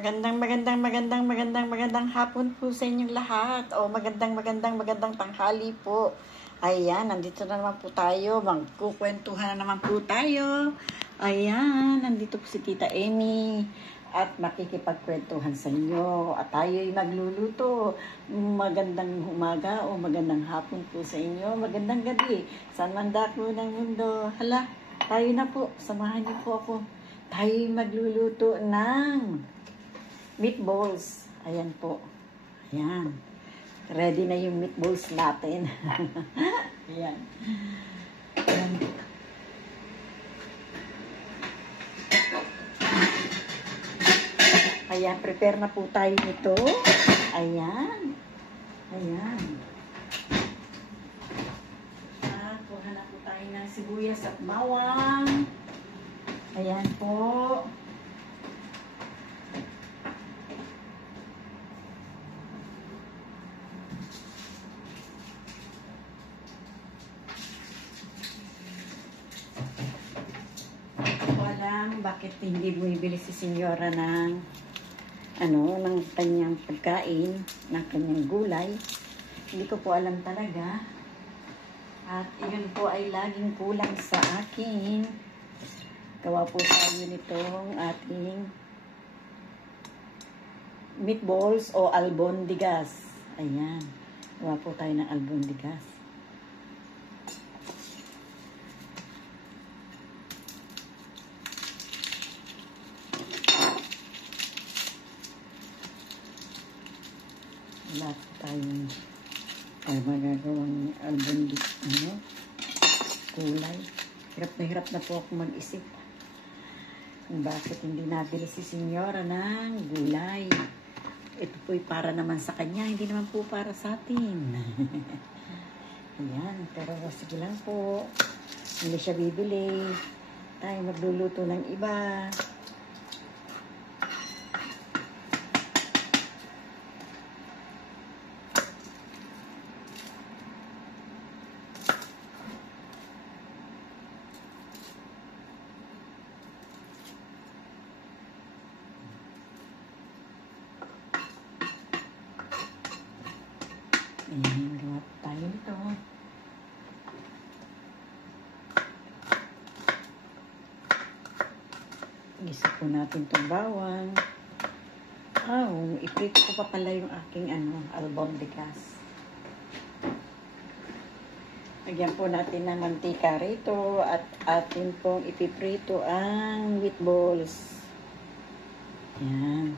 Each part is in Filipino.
Magandang hapon po sa inyong lahat. O magandang tanghali po. Ayan, nandito na naman po tayo. Magkukwentuhan na naman po tayo. Ayan, nandito po si Tita Amy. At makikipagkwentuhan sa inyo. At tayo'y magluluto. Magandang umaga o magandang hapon po sa inyo. Magandang gabi. Saan man dako ng mundo. Hala, tayo na po. Samahan niyo po ako. Tayo'y magluluto ng meatballs. Ayan po. Ayan. Ready na yung meatballs natin. Ayan. Ayan. Ayan, prepare na po tayo nito. Ayan. Ayan. Kuha na po tayo ng sibuyas at bawang. Ayan po. Bakit hindi bumibili si Senyora ng ng kanyang pagkain, ng kanyang gulay. Hindi ko po alam talaga. At iyon po ay laging kulang sa akin. Gawa po tayo nitong ating meatballs o albondigas. Ayan. Gawa po tayo ng albondigas. Wala po tayong magagawang albondigas, kulay. Hirap na po ako mag-isip kung bakit hindi nabili si Senyora ng gulay. Ito po'y para naman sa kanya, hindi naman po para sa atin. Ayan, pero sige lang po. Hindi siya bibili. Tayo magluluto ng iba. Ayan, gawa tayo nito. Gisa po natin itong bawang. Iprito ko pa pala yung aking albondigas. Lagyan po natin ng mantika rito at atin pong ipiprito ang meatballs. Ayan.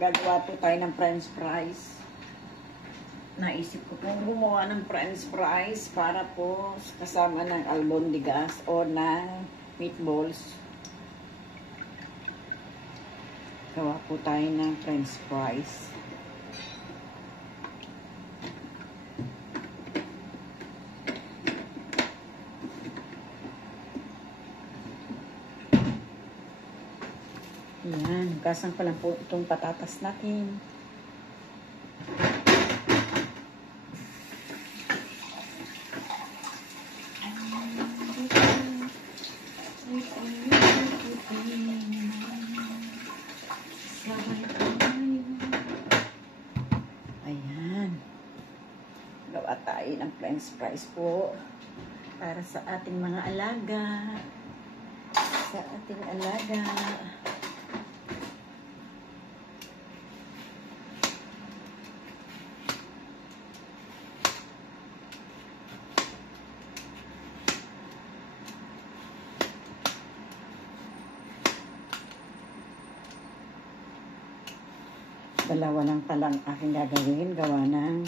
Gagawa po tayo ng french fries. Naisip ko pong gumawa ng french fries para po kasama ng albondigas o ng meatballs. Gawa po tayo ng french fries. Ayan, gasang pa lang po itong patatas natin. Ayan. Gawa tayo ng french fries po para sa ating mga alaga. Sa ating alaga. Dalawa lang pala ang aking gagawin. Gawa ng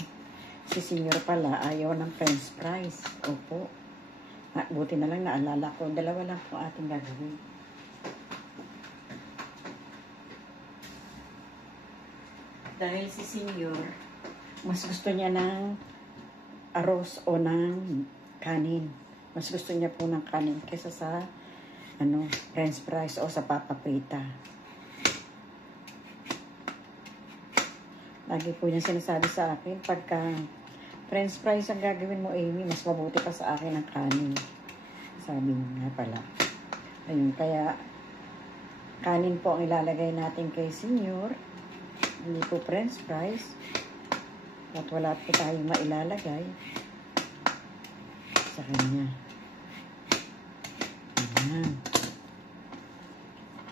si Senior pala ayaw ng french fries. Opo. Buti na lang naalala ko. Dalawa lang po ating gagawin. Dahil si Senior, mas gusto niya ng arroz o ng kanin. Mas gusto niya po ng kanin kaysa sa french fries o sa papa prita. Lagi po niya sinasabi sa akin, pagka french fries ang gagawin mo, Amy, mas mabuti pa sa akin ang kanin. Sabi niya pala. Ayun, kaya kanin po ang ilalagay natin kay Senior. Hindi po french fries. At wala po tayong mailalagay sa kanya. Ayan.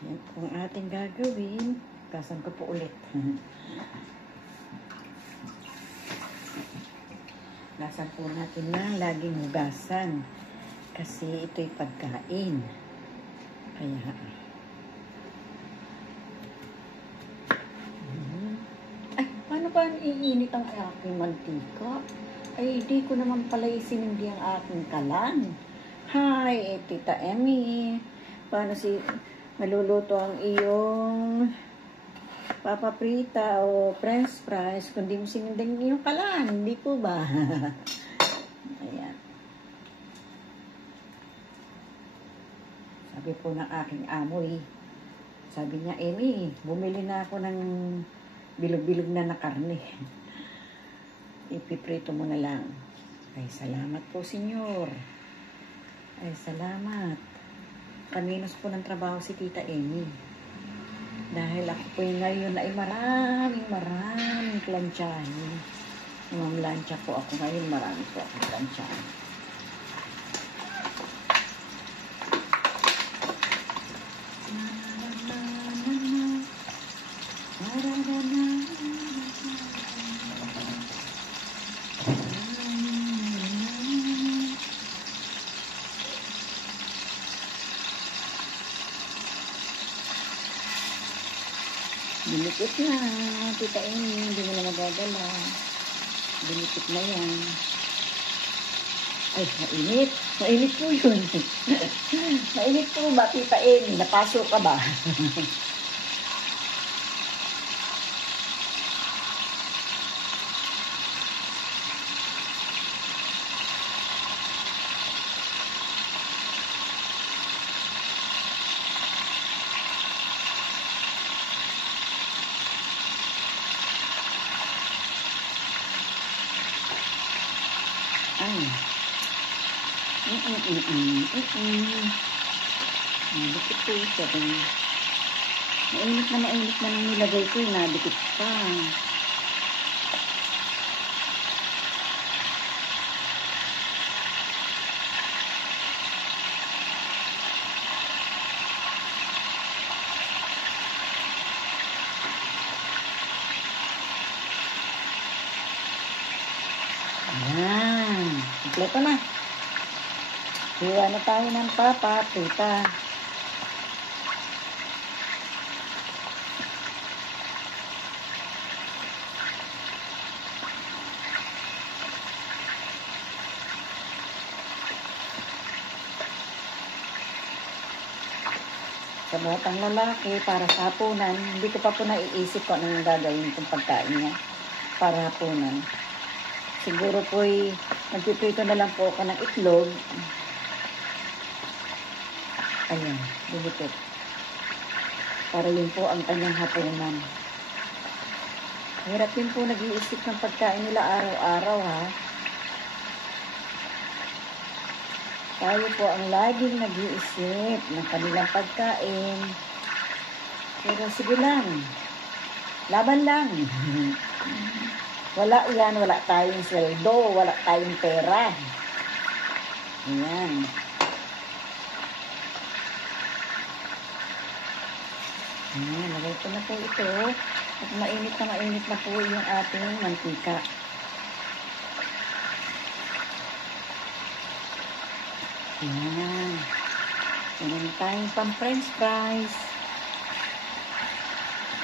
Yan po ang ating gagawin. Kasan ko po ulit. Hugasan po natin lang, laging hugasan. Kasi ito'y pagkain. Kaya, ay, paano ba iinit ang aking mantika? Ay, di ko naman pala isinindi ang aking kalan. Hi, Tita Emmy. Paano maluluto ang iyong papa prita o french fries kundi mo sininding yung kalan, hindi po ba? Ayan. Sabi po ng aking amoy, sabi niya, Amy, bumili na ako ng bilog-bilog na karne. Ipiprito mo na lang. Ay, salamat po, Senyor. Ay, salamat. Kaminos po ng trabaho si Tita Amy. Dahil ako po ngayon ay maraming plantsahin. Mamlansya po ako ngayon, marami po akong plantsahin. Binikit na, Tita Amy, hindi mo na magagala. Binikit na yan. Ay, mainit. Mainit po yun. Mainit po ba, Tita Amy? Napasok ka ba? Ay. Dikit po siya. Mainit na nang nilagay ko. Nadikit pa. Ayan. Kompleto na. Hiwa na tayo ng papa prita. Sa batang lalaki, para sa hapunan, hindi ko pa po naiisip ko anong gagawin kong pagkain niya para hapunan. Siguro po'y magpiprito na lang po ako ng itlog. Ayan, bibikit. Para yun po ang kanyang hapunan. Hirap din po nag-iisip ng pagkain nila araw-araw, ha. Tayo po ang laging nag-iisip ng kanilang pagkain. Pero sige lang. Laban lang. Wala yan, wala tayong sweldo, wala tayong pera. Ayan. Ayan, lagay ko na po ito. At mainit na po yung ating mantika. Ayan. Ayan tayong pang french fries.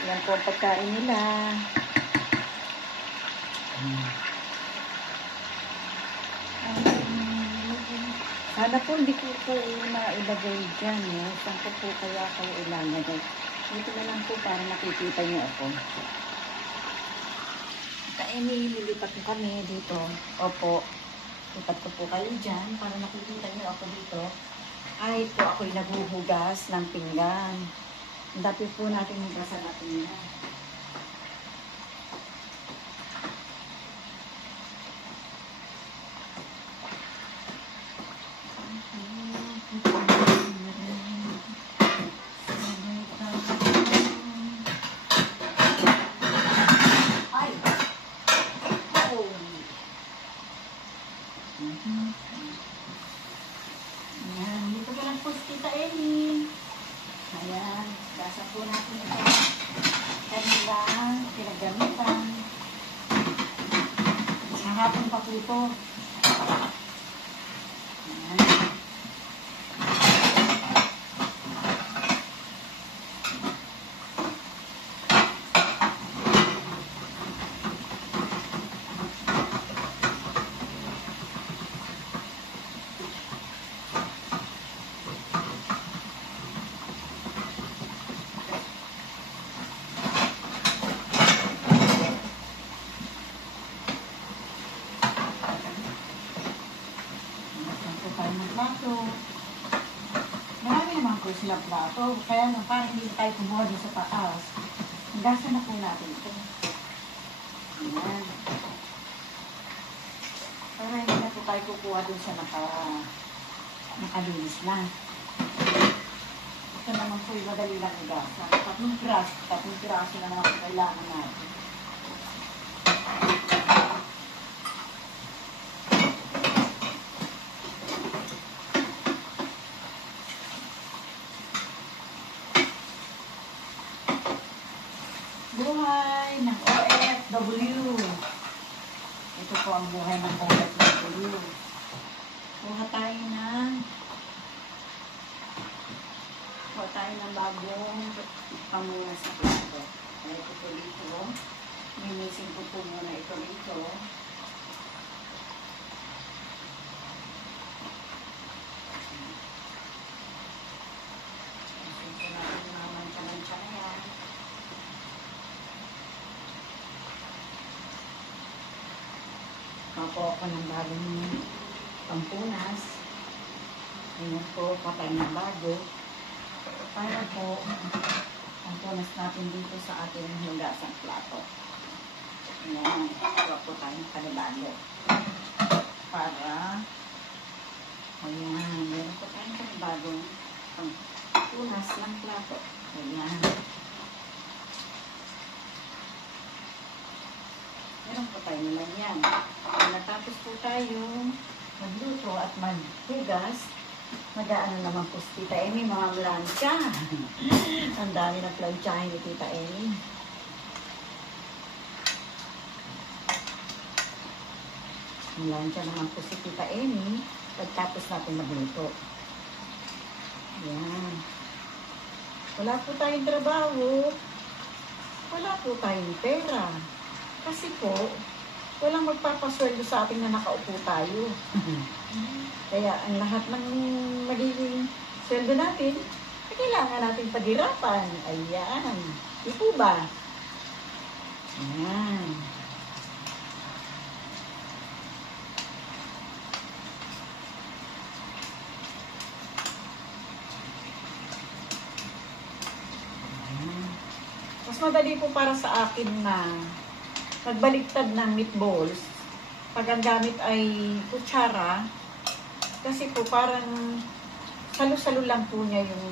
Yan po ang pagkain nila. Sana po hindi ko po mailagay dyan. Saan ko po kaya kayo ilalagay? Dito na lang po para nakikita niyo ako. Nililipat ko kami dito. Opo. Lipat ko po kayo dyan para nakikita niyo ako dito. Ay po ako'y naghuhugas ng pinggan. Ang dami po natin hugasan na pinggan. Ayan, dito ka lang po si Tita Amy. Ayan, basa po natin ito. Kanilang pinagamitan. Mahapon pa po ito. Ayan. Plato. Marami naman po sila plato. Kaya nung parang hindi tayo kumuha din sa taas. Hanggasan na po natin ito. Ayan. Para hindi na po tayo kukuha din sa nakalinis na. Ito naman po yung madali lang igasan. Tatlong piraso na naman po kailangan natin. Buhay ng OFW. Ito po ang buhay ng OFW. Kuha tayo ng bagong pamunas sa plato. Ito po dito. Minisin ko po muna ito dito. Minisin ko natin mga mancha-mancha na yan. Kapo ako ng bagong pampunas. Ayan po, patay na bago. Para po, pampunas natin dito sa ating hugasang plato. Ayan, kapo po tayo ng kanibago. Para, ayan, meron po tayong kanibagong pampunas ng plato. Ayan. Meron po tayo naman yan. Natapos po tayo magluto at maghugas, mag-aano naman po si Tita Amy, mga plancha. Ang dami na planchahin ni Tita Amy. Plancha naman po si Tita Amy pagtapos natin magluto. Yan. Wala po tayong trabaho. Wala po tayong pera. Kasi po, walang magpapasweldo sa atin na nakaupo tayo. Kaya ang lahat ng magiging sweldo natin, kailangan natin paghirapan. Ayan. Di po ba? Ayan. Mas madali po para sa akin na magbaliktad ng meatballs pag ang gamit ay kutsara, kasi po parang salo-salo lang po niya yung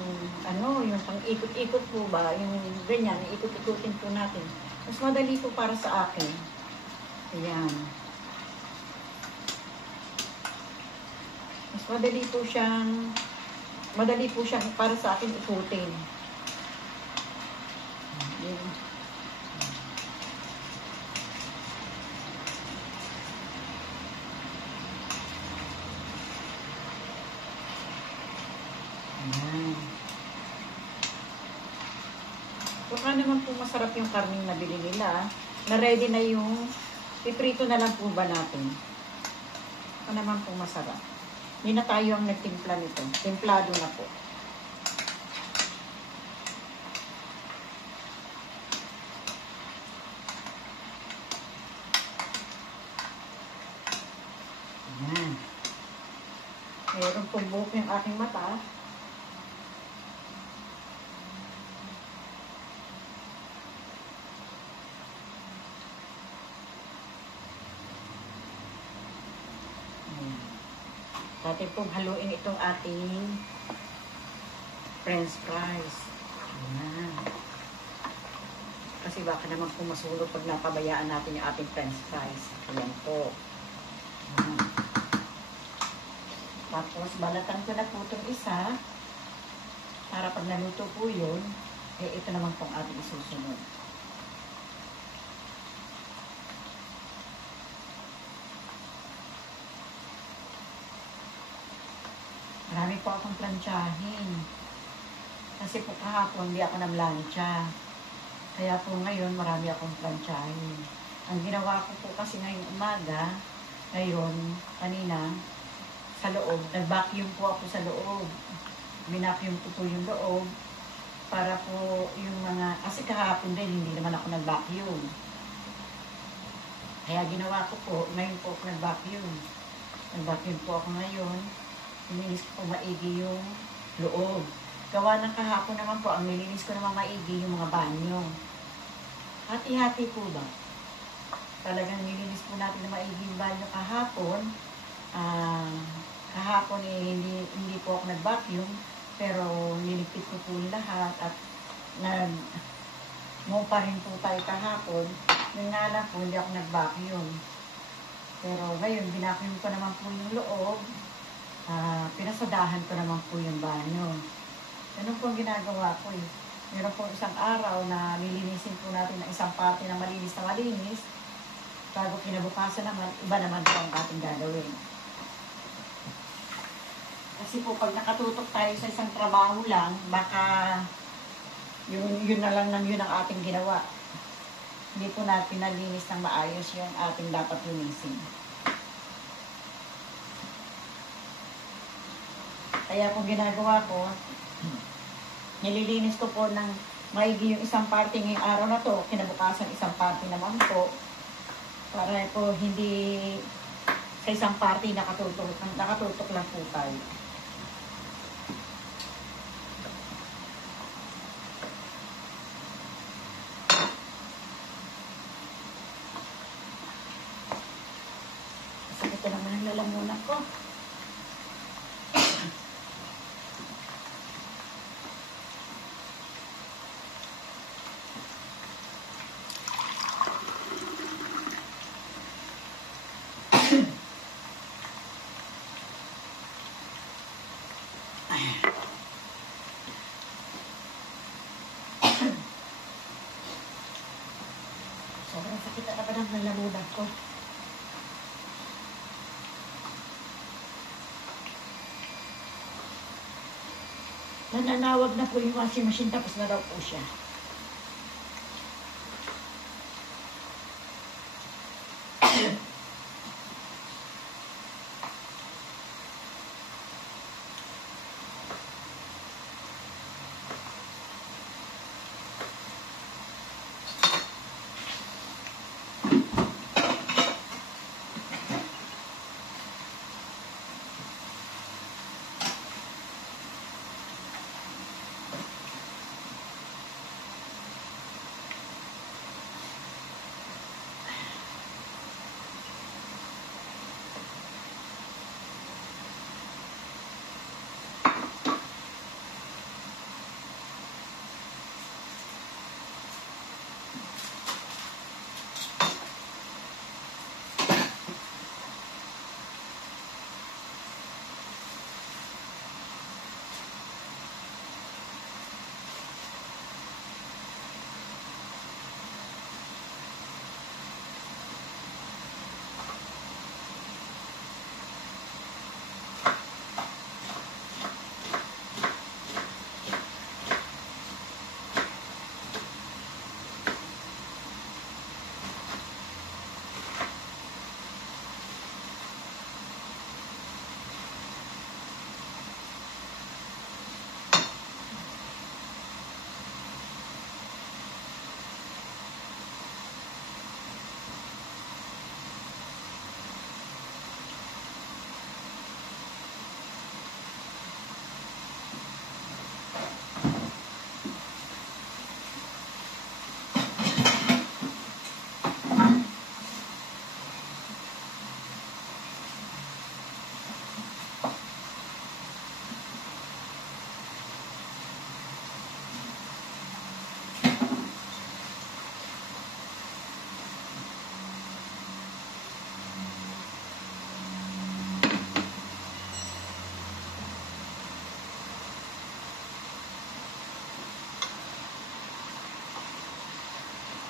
yung pang-ikot-ikot po ba, yung ganyan, ikot-ikotin po natin. Mas madali po para sa akin. Ayan. Mas madali po siyang para sa akin ikutin. Ayan. Baka naman po masarap yung karning nabili nila. Na ready na yung piprito na lang po ba natin. Baka naman po masarap. Hindi na tayo ang nagtimpla nito. Templado na po. Ayan. Mayroon pong buhok yung aking mata. Atin pong haluin itong ating french fries. Ayan. Kasi baka naman po masulog pag napabayaan natin yung ating french fries. Ayan po. Ayan. Tapos balatan ko na po itong isa. Para pag naluto po yun, eh ito naman pong ating isusunod. Marami po akong plantsahin. Kasi po kahapon, hindi ako namlansya. Kaya po ngayon, marami akong plantsahin. Ang ginawa ko po kasi ngayong umaga, ngayon, kanina, sa loob, nag-vacuum po ako sa loob. Binacuum ko po yung loob. Para po yung mga, kasi kahapon din, hindi naman ako nag-vacuum. Kaya ginawa ko po, ngayon po ako nag-vacuum. Nag-vacuum po ako ngayon. Nilinis ko maigi yung loob. Gawa ng kahapon naman po, ang nilinis ko naman maigi yung mga banyo. Hati-hati po ba? Talagang nilinis po natin na maigi yung banyo kahapon. Kahapon eh, hindi po ako nag-vacuum, pero niligpit ko po lahat at nag-mopa rin po tayo kahapon. Yung nga lang po, hindi ako nag-vacuum. Pero ngayon, binacuum ko naman po yung loob. Pinasadahan ko naman po yung banyo. Ganun po ang ginagawa ko eh. Meron po isang araw na nilinisin po natin ng isang parte na malinis. Bago kinabukasan naman, iba naman po ang ating gagawin. Kasi po pag nakatutok tayo sa isang trabaho lang, baka yun na lang yun ang ating ginawa. Hindi po natin nalinis ng maayos yung ating dapat linisin. Kaya kung ginagawa ko, nililinis ko po ng maigi yung isang parte ngayong araw na to, kinabukasan isang parte naman po, para po hindi sa isang parte nakatutok lang po tayo. Sakit na naman ang lalamunan ko. Sobrang sakit na naman ang lalamunan ko. Nananawag na po yung washing machine, tapos na daw po siya.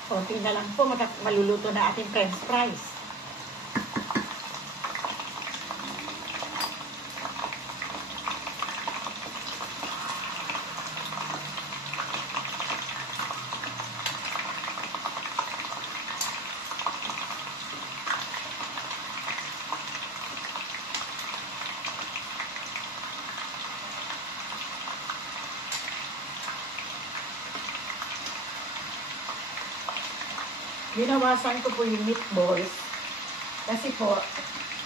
Konti na lang po, maluluto na ating french fries. Binawasan ko po yung meatballs kasi po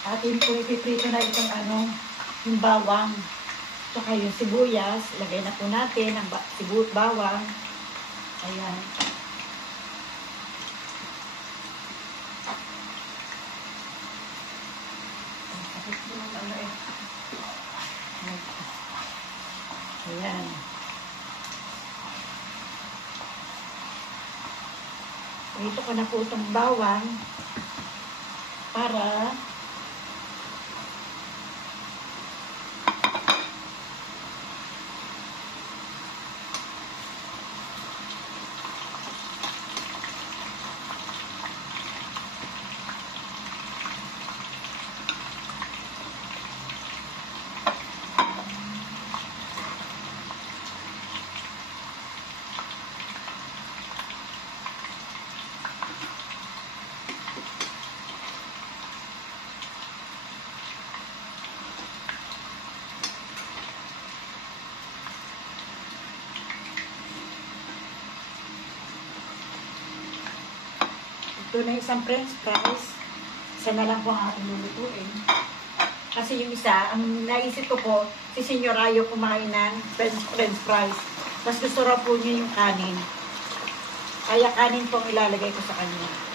atin po ipiprito na itong yung bawang tsaka yung sibuyas. Lagay na po natin ang bawang. Ayan. Ayan. Ito ko na po itong bawang para ito na isang french fries. Isa na lang po ang ating lulutuin. Kasi yung isa, ang naisip ko po, si Senyor ayaw kumain ng french fries. Mas gusto raw po niya yung kanin. Kaya kanin po ang ilalagay ko sa kanya.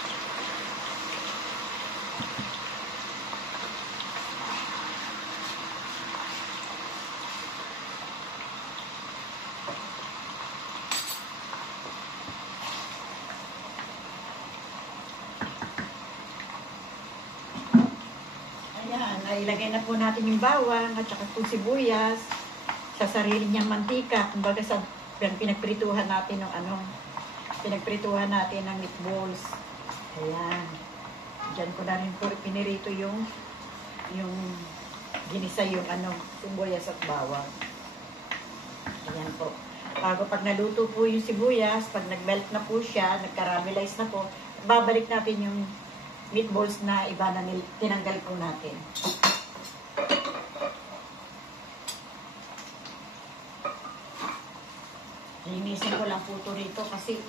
Ilagay na po natin yung bawang at saka po sibuyas sa sarili niyang mantika. Kumbaga sa pinagprituhan natin ng pinagprituhan natin ng meatballs. Ayan. Diyan ko na rin po pinirito yung ginisa yung sibuyas at bawang. Ayan po. Bago pag naluto po yung sibuyas, pag nag-melt na po siya, nag-caramelize na po, babalik natin yung meatballs na iba na tinanggal po natin. Linisin ko lang po ito rito kasi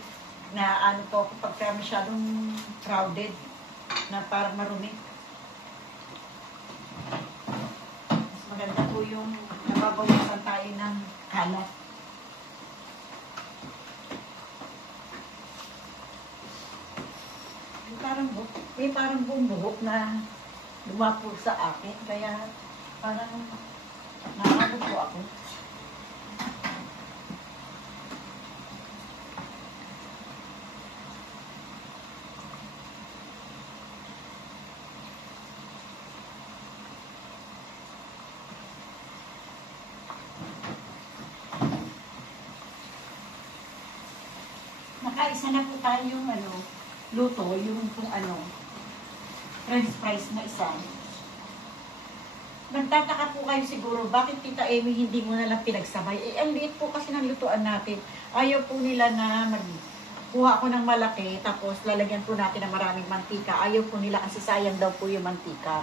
na po pagka masyadong crowded na parang marumi. Mas maganda po yung nababawasan tayo ng kalat. May parang bumuhok na lumapo sa akin, kaya parang nakakabo po ako. Nakaisa na po tayo yung luto, yung kung french fries na isa. Nagtataka po kayo siguro, bakit Tita Amy hindi mo na lang pinagsabay? Ang liit po kasi ng lutuan natin. Ayaw po nila na magkuha ko ng malaki, tapos lalagyan po natin ng maraming mantika. Ayaw po nila kasi sayang daw po yung mantika.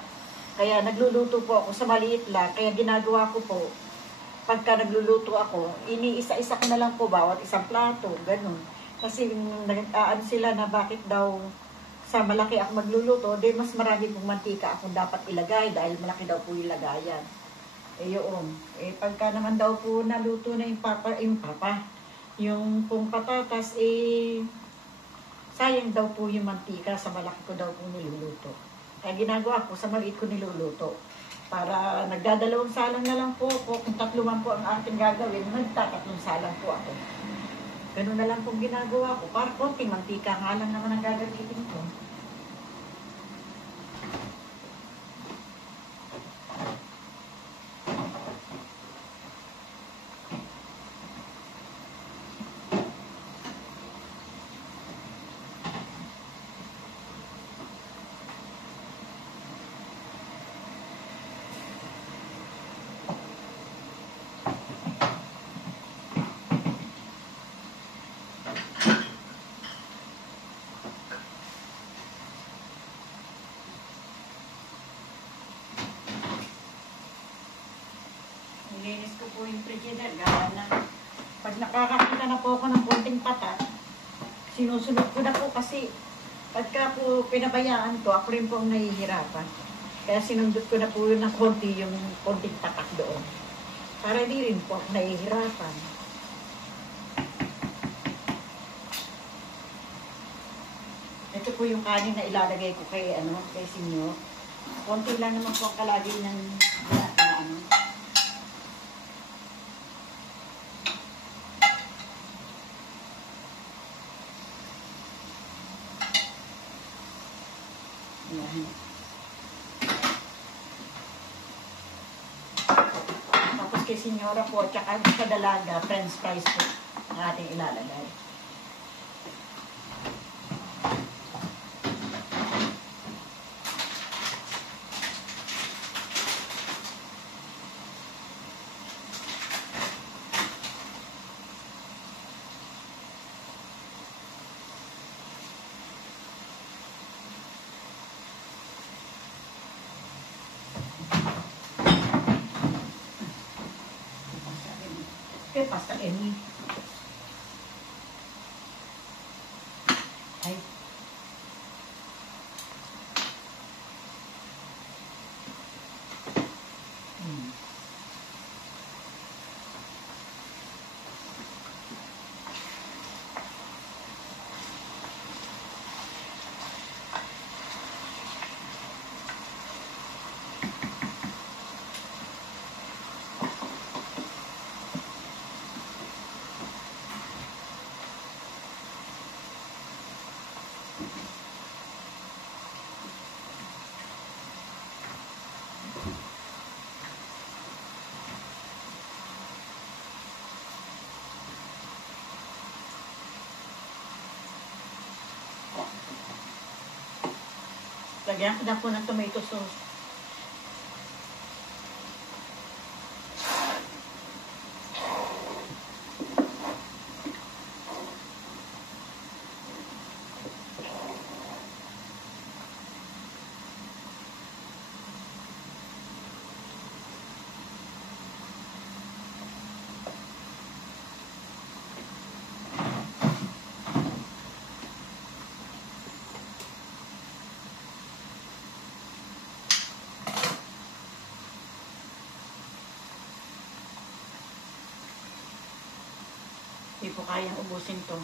Kaya nagluluto po ako sa maliit lang. Kaya ginagawa ko po, pagka nagluluto ako, iniisa-isa ko na lang po bawat isang plato. Ganun. Kasi sila na bakit daw sa malaki ako magluluto, mas marami pong mantika akong dapat ilagay dahil malaki daw po yung lagayan. Yun. Pagka naman daw po naluto na yung pong patatas, sayang daw po yung mantika sa malaki ko daw po niluluto. Kaya ginagawa ko, sa maliit ko niluluto. Para nagdadalawang salang na lang po ako. Kung 3 man po ang ating gagawin, nagtatatlong salang po ako. Ganun na lang pong ginagawa ko. Para konting mantika nga lang naman ang gagamitin ko. Nilinis ko po yung frigidaire. Gaya na. Pag nakakakita na po ako ng konting patat, sinusunod ko na po kasi pagka po pinabayaan ko, ako rin po ang nahihirapan. Kaya sinundot ko na po yun ng konti, yung konting patak doon. Para di rin po ako nahihirapan. Ito po yung kanin na ilalagay ko kay, kay sinyo. Konti lang naman po ang kalagay ng ano. Ayan. Tapos kay Senyora po, tsaka sa dalaga, french fries po ang ating ilalagay. Kaya pasta ini. Ay. Lagyan ko na po ng tomato sauce. Hindi po kayang ubusin to.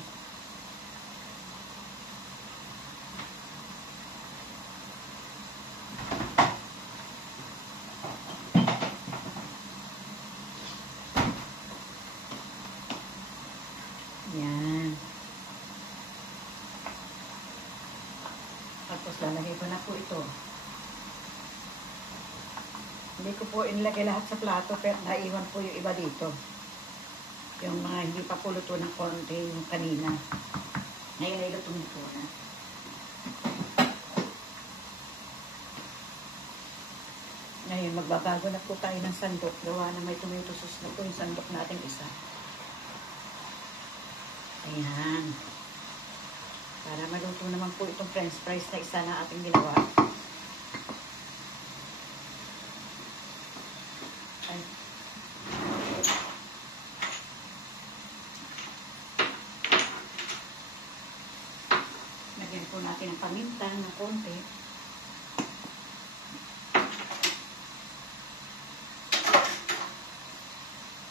Yan. Tapos lalagay ko na po ito. Hindi ko po inilagay lahat sa plato pero naiwan po yung iba dito. Yung mga hindi pa po luto ng konti yung kanina. Ngayon ay lutong po na. Ngayon magbabago na po tayo ng sandok. Gawa na may tomato sauce na po yung sandok natin isa. Ayan. Para maluto naman po itong french fries na isa na ating ginawa. Ay. Lagyan po natin ang paminta ng konti.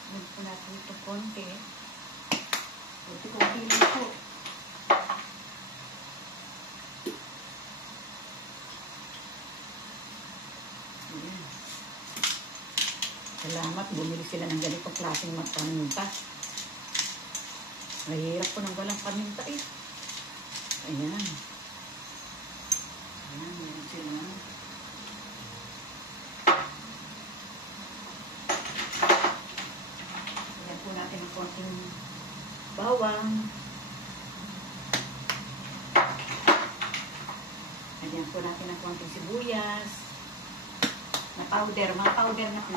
Lagyan po natin ito konti. Konti-konti lang po. Ayan. Salamat, bumili sila ng ganitong klaseng paminta. Mahirap po ng walang paminta eh. Ayan. Ayan, meron sila. Ayan po natin ang konting bawang. Ayan po natin ang konting sibuyas. Na powder, mga powder na po.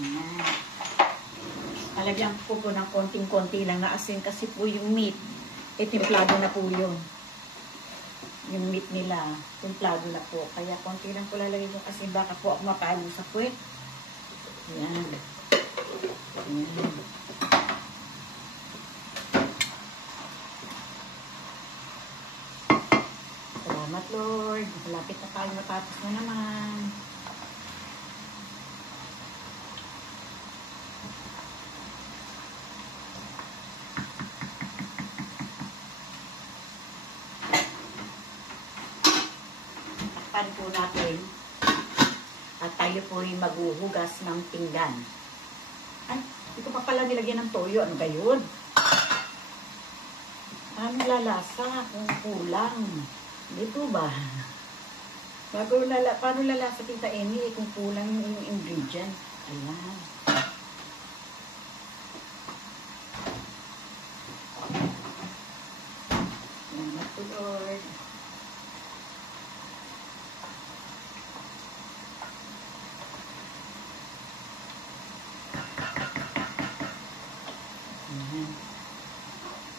Ayan. Alagyan ko po ng konting-konti lang na asin kasi po yung meat, templado na po yun. yung meat nila. Templado na po. Kaya konti lang po lalagay ko kasi baka po ako mapalo sa puwet. Ayan. Ayan. Salamat, Lord. Malapit na tayo matapos na naman. Takpan po natin. At tayo po ay maghuhugas ng pinggan. Ay, ito pa pala nilagyan ng toyo. Ano gayon? Ano lalasa kung kulang? Hindi po ba? Paano lalasa Tita Amy kung kulang yung ingredient? Ayan. Salamat po, Lord. Ayan.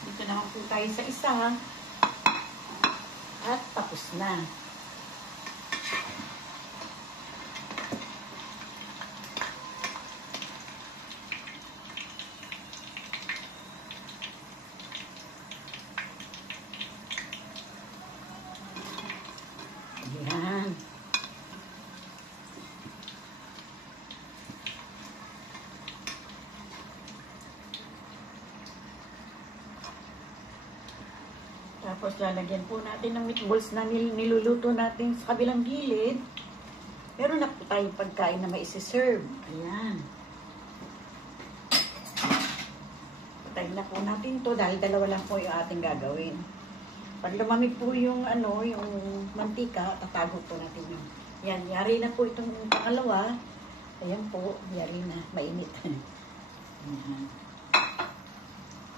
Dito naman po tayo sa isa. At tapos na. Ayan. Tapos lalagyan po natin ng meatballs na niluluto natin sa kabilang gilid. Meron na po tayong pagkain na maisiserve. Ayan. Patayin na po natin to dahil dalawa lang po yung ating gagawin. Pag lumamig po yung yung mantika, tatago po natin yun. Yan, yari na po itong pangalawa. Ayan po, yari na, mainit. Ayan.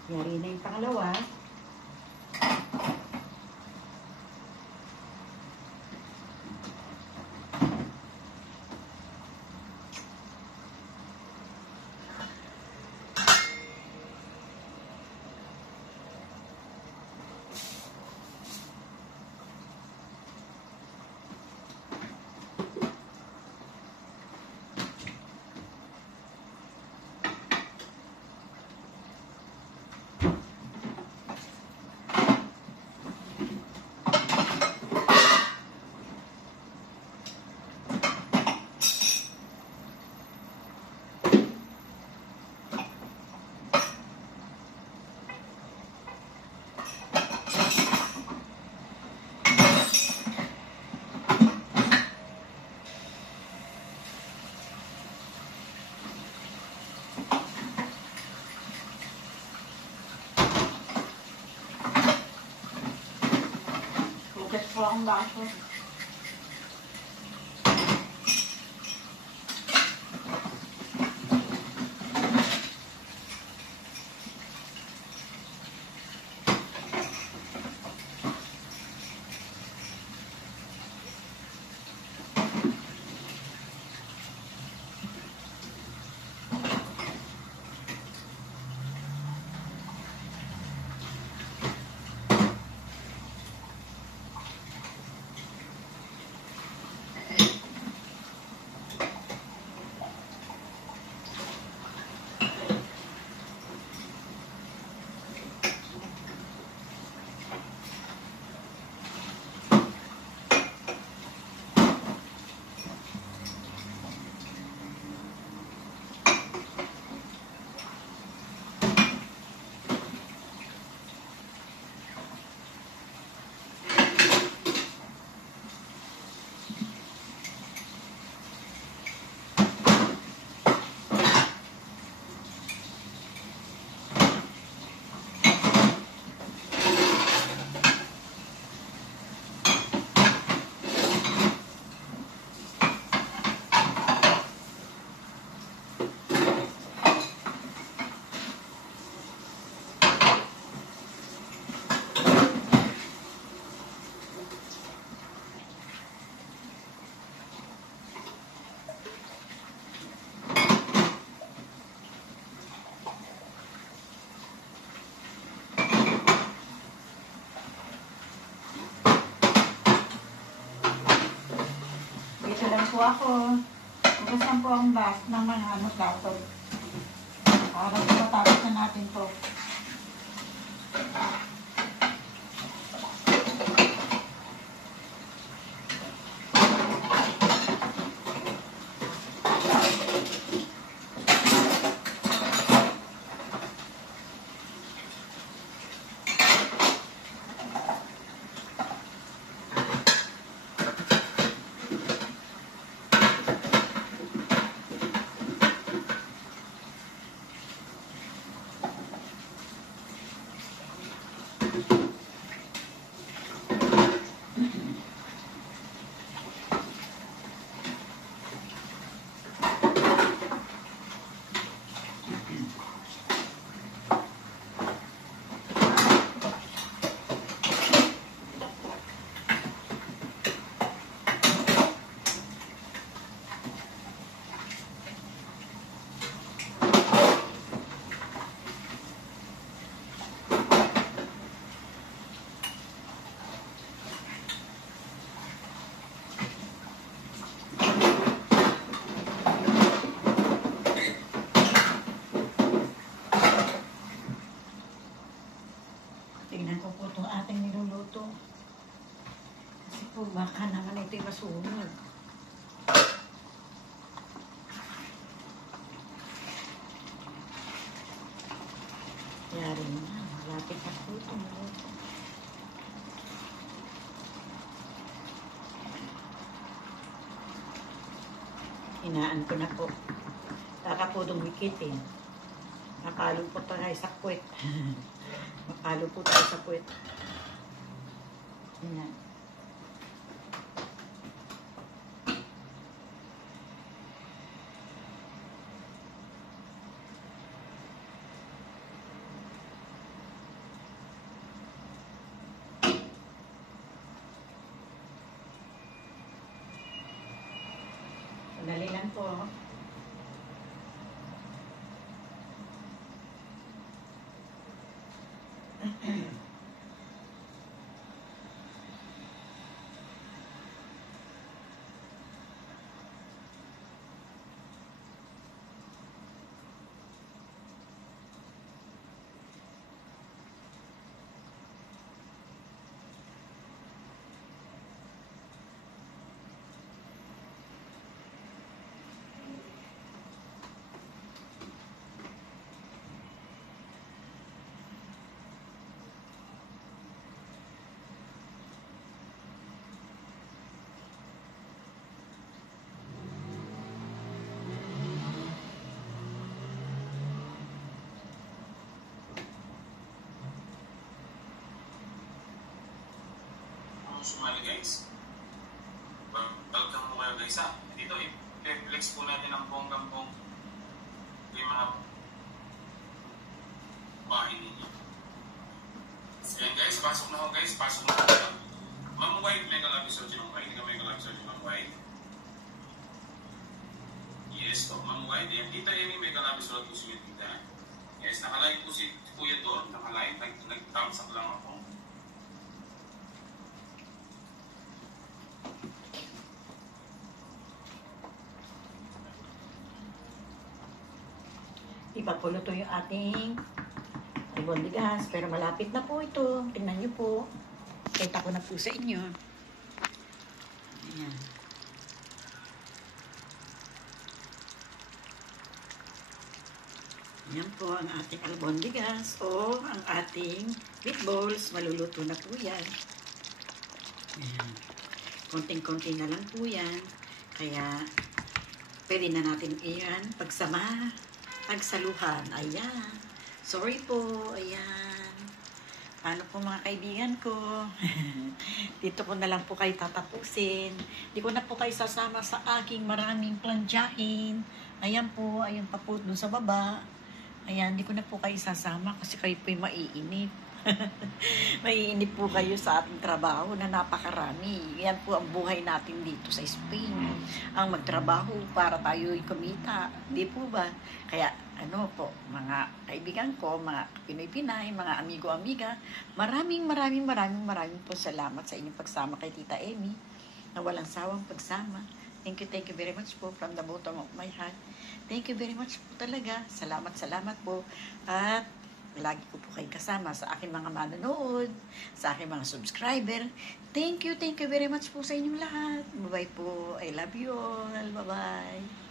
Yari na yung pangalawa. Hugas po akong baso. Dito lang po ako. Hugas lang po ang lahat ng mga plato. Para matapos na natin to. Tingnan ko po itong ating niluluto. Kasi po baka naman ito'y masunog. Yari na. Malapit na po itong luto. Hinaan ko na po. Baka po dumikit eh. Nakalo po tayo sa puwet. Makalo po tayo sa puwet. Ayan. Sandali lang po. Sumali guys. Welcome mo kayo guys ha. Dito i-flex po natin ang bonggang-bong yung mga bahay ninyo. Yan guys, pasok na ho guys. Pasok na ho. Ma'am White, may kalabiso si Ma'am White. Hindi ka may kalabiso si Ma'am White. Yes po, Ma'am White. Yan, Tita Amy may kalabiso po si Tita. Yes, nakalive po si Kuya doon. Nakalive. Nag-thumbs up lang ako. Ipapuluto yung ating albondigas. Pero malapit na po ito. Tingnan nyo po. Kita ko na po sa inyo. Ayan. Ayan po ang ating albondigas o ang ating meatballs. Maluluto na po yan. Ayan. Konting-konting na lang po yan. Kaya pwede na natin iyan pagsama. Pagsaluhan. Ayan. Sorry po. Ayan. Paano po mga kaibigan ko? Dito ko na lang po kayo tatapusin. Di ko na po kayo sasama sa aking maraming plantyahin. Ayan po. Ayun pa po dun sa baba. Ayan. Di ko na po kayo sasama kasi kayo po maiinip. Maiinip po kayo sa ating trabaho na napakarami. Yan po ang buhay natin dito sa Spain. Ang magtrabaho para tayo'y kumita. Di po ba? Kaya ano po, mga kaibigan ko, mga Pinoy-Pinay, mga amigo-amiga, maraming po salamat sa inyong pagsama kay Tita Amy na walang sawang pagsama. Thank you very much po from the bottom of my heart. Thank you very much po talaga. Salamat po. At lagi ko po kayo kasama sa aking mga manonood, sa aking mga subscriber. Thank you very much po sa inyong lahat. Bye-bye po. I love you all. Bye-bye.